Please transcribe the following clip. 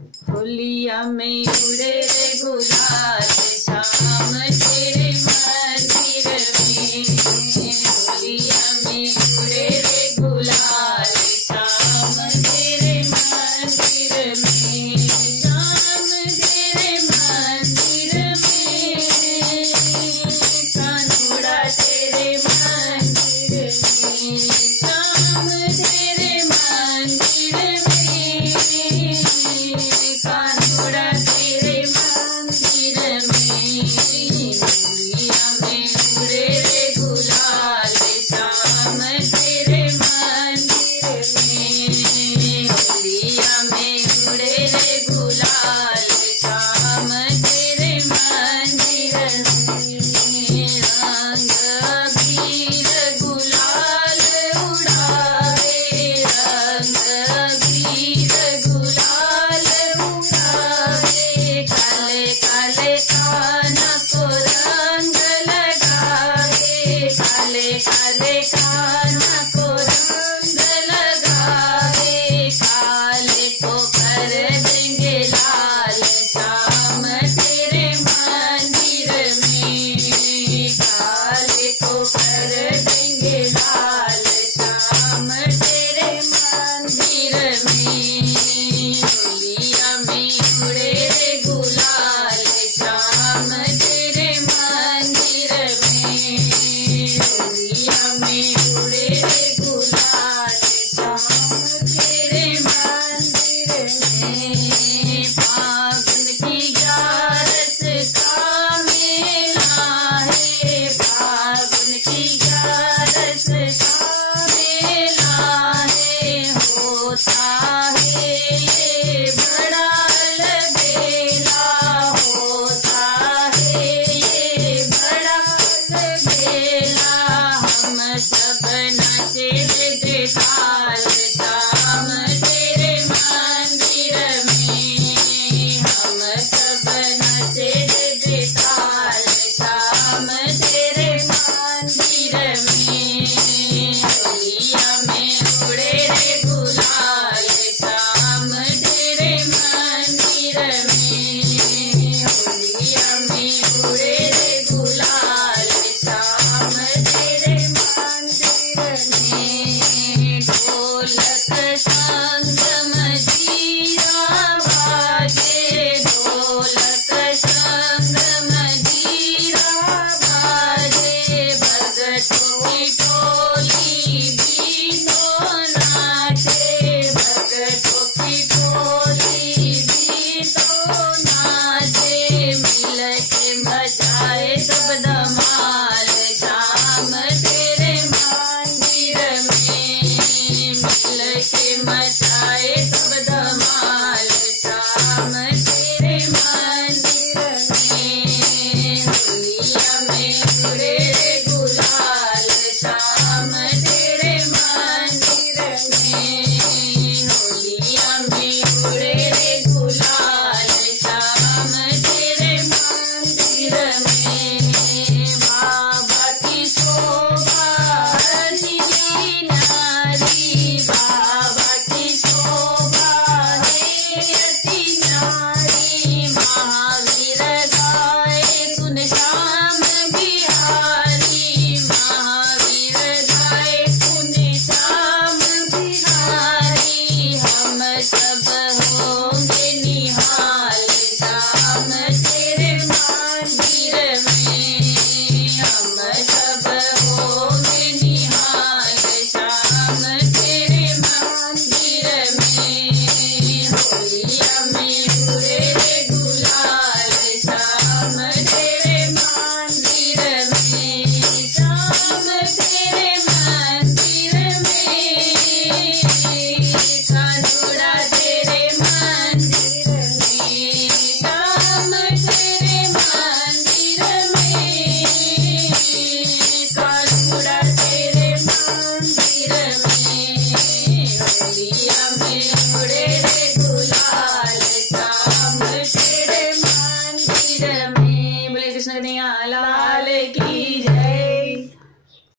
होलिया में उड़े रे गुलाल शाम तेरे मंदिर में। होलिया में उड़े रे गुलाल शाम तेरे मंदिर में। शाम तेरे मंदिर में कानूड़ा तेरे मंदिर में। शाम तेरे मंदिर में कानूड़ा तेरे मंदिर में। होलिया में उड़े रे गुलाल शाम तेरे मंदिर में। होलिया में उड़े रे गुलाल शाम तेरे मंदिर में। रंग अबीर गुलाल उड़ावे, रंग अबीर गुलाल उड़ावे। काले काले काना को रंग लगावे, काले काले काना को रंग लगावे। काले को कर देंगे लाल शाम तेरे मंदिर में। काले को कर देंगे लाल शाम तेरे मंदिर में। होलिया में उड़े रे गुलाल शाम तेरे मंदिर में। होलिया में उड़े रे गुलाल शाम तेरे मंदिर में। फागुन की 11 का मेला है, फागुन की 11 का मेला है। होता है ये बड़ा अलबेला, होता है ये बड़ा अलबेला। हम सब नाचे रे ताल शाम तेरे मंदिर में। हम सब नाचे रे ताल शाम तेरे मंदिर में। होलिया में उड़े रे गुलाल शाम तेरे मंदिर में। होलिया में उड़े रे गुलाल शाम तेरे मंदिर में। ढोलक संग मजीरा बाजे, ढोलक संग मजीरा बाजे। भगतों की टोली भी तो नाचे, भगतों की टोली भी तो